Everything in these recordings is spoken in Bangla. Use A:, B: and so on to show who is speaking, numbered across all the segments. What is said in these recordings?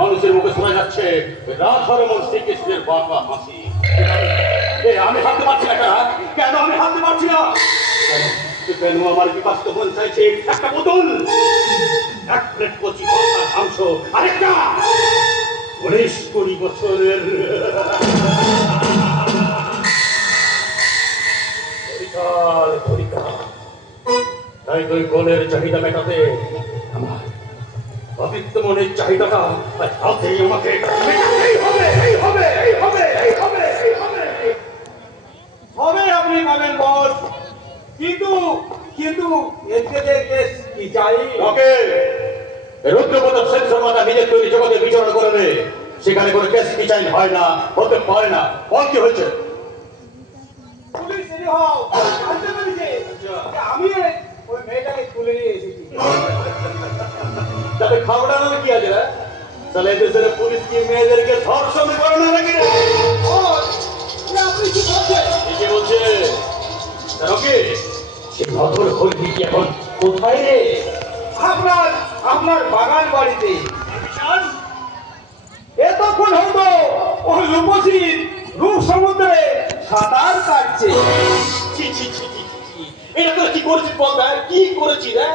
A: মানুষের মুখে শোনা যাচ্ছে রাধারমন শ্রীকৃষ্ণের বাঁকা হাসি। আমি হাঁটতে পারছি না কেন আমি হাঁটতে পারছি না? কেন? আমার বিকাশ তো মন চাইছে? একটা বোতল। এক প্লেট কচি মাংস আরেকটা। উনিশ কুড়ি বছরের তুই গোলের চাহিদা মেটাতে আমার মনের চাহিদাটা আমাকে মেটাতেই হবে এই হবে এই হবে এই হবে এই হবে।
B: হবে আপনি পাবেন বস। কিন্তু কিন্তু এতে যে কেস কি চাই
A: ওকে। রুদ্রপ্রতাপ সেন শর্মাটা নিজের তৈরি জগতে বিচরণ করবে। সেখানে কোনো কেস বিচাইন হয় না হতে পারে না। বল কি হয়েছে?
B: পুলিশ হও জানতে পেরেছে যে আমি ওই মেয়েটাকে তুলে এসেছি
A: তাতে কি আছে রে? তাহলে দেশের পুলিশ কি মেয়েদেরকে ধর্ষণ করে না নাকি? রে?
B: কি বলছেন
A: বলছে ওকে সে নজর হলকি কি এখন কোথায় রে?
B: আপনার আপনার বাগান বাড়িতে। এতক্ষণ হয়তো ওই রূপসীর রূপ সমুদ্রে সাঁতার কাটছে।
A: ছি ছি ছি ছি ছি, ছি। এটা তোরা কি করেছিস বল কি করেছিস হ্যাঁ?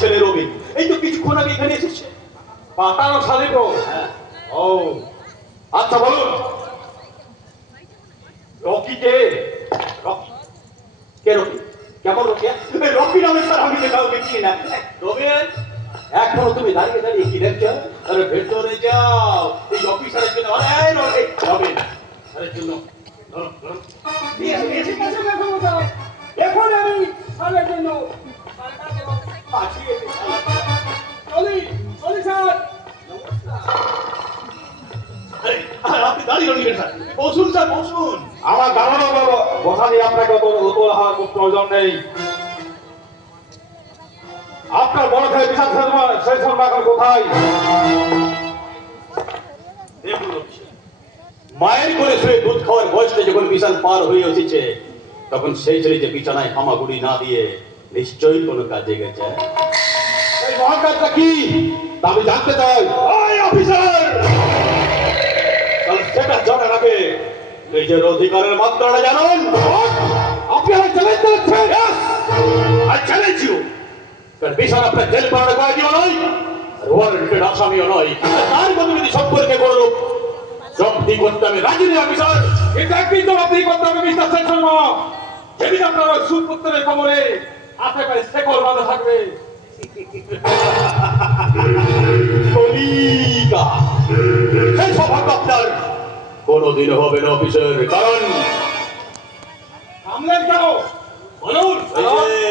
A: ছেলে রবি এই তো কিছুক্ষণ আগে এখানে এসেছে।
B: পাতানো শালিক
A: হ্যাঁ
B: ও আচ্ছা বলুন। রকি কে
A: রকি কে রকি? কেমন রকি? রকি নামে স্যার আমি তো না। রবিন এখনও তুমি দাঁড়িয়ে দাঁড়িয়ে কি দেখছ? আরে ভেতরে যাও। এই অফিসারের জন্য আরে রবি রবিন আরে জন্য বসুন স্যার বসুন।
B: আমার দাঁড়ানো বাবা আপনাকে অত অত হওয়ার কোনো প্রয়োজন নেই। আপনার বড় ভাই বিশাল শর্মা সেই শর্মা এখন কোথায়?
A: মায়ের কোলে শুয়ে দুধ খাওয়ার বয়সটা যখন বিশাল পার হয়ে এসেছে তখন সেই ছেলে যে বিছানায় হামাগুড়ি না দিয়ে নিশ্চয়ই কোনো কাজে গেছে।
B: এই মহান কাজটা কি আমি জানতে চাই।
A: অফিসার নিজের অধিকারের মাত্রাটা জানুন।
B: আপনি আমার চ্যালেঞ্জ করছেন?
A: আই চ্যালেঞ্জ ইউ কারণ আপনার জেল পাড়াটা কয়েদিও নয় ওয়ারেন্টেড আসামিও নয়। তার মতো সম্পর্কে কোনো লোক জব্দি করতে আমি রাজি নেই অফিসার
B: এটা কিন্তু আপনি করতে হবে মিস্টার সেন শর্মা যেদিন আপনার ওই সুপুত্রের খবরে আশেপাশে শেকল বাঁধা থাকবে।
A: কলিকা। সেই সৌভাগ্য কোনোদিন হবে না অফিসের। কারণ
B: সামলেন কেন বলুন।
A: এই যে